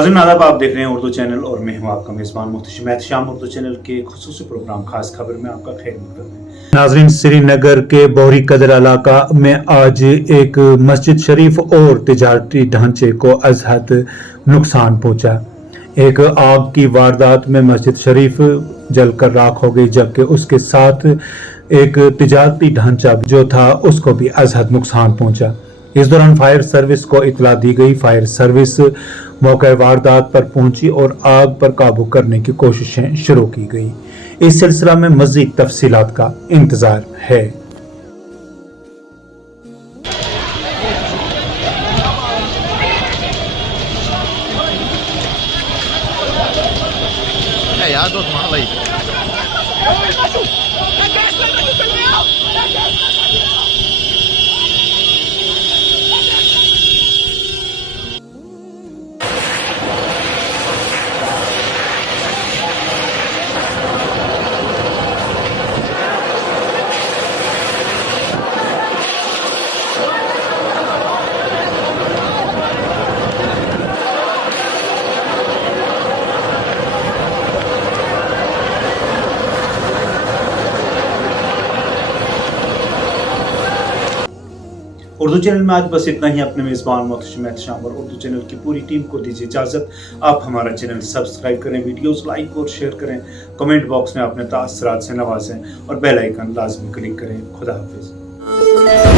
नाज़रीन आदाब, आप देख रहे हैं उर्दू चैनल और मैं हूं आपका मेज़बान मोहतशिम एहतशाम। उर्दू चैनल के खुसूसी प्रोग्राम खास खबर में आपका खैर मकदम है। नाज़रीन, श्रीनगर के बोहरी कदर इलाका में आज एक मस्जिद शरीफ और तिजारती ढांचे को अजहद नुकसान पहुंचा। एक आग की वारदात में मस्जिद शरीफ जलकर राख हो गई, जबकि उसके साथ एक तिजारती ढांचा जो था उसको भी अजहद नुकसान पहुंचा। इस दौरान फायर सर्विस को इतला दी गई। फायर सर्विस मौके वारदात पर पहुंची और आग पर काबू करने की कोशिशें शुरू की गई। इस सिलसिला में मजीद तफसीलात का इंतजार है। यार तो तुम्हारा भाई उर्दू चैनल में आज बस इतना ही। अपने मेज़बान मोहतशिम एहतशाम और उर्दू चैनल की पूरी टीम को दीजिए इजाज़त। आप हमारा चैनल सब्सक्राइब करें, वीडियोस लाइक और शेयर करें, कमेंट बॉक्स में अपने तासरात से नवाजें और बेल आइकन लाजमी क्लिक करें। खुदा हाफिज़।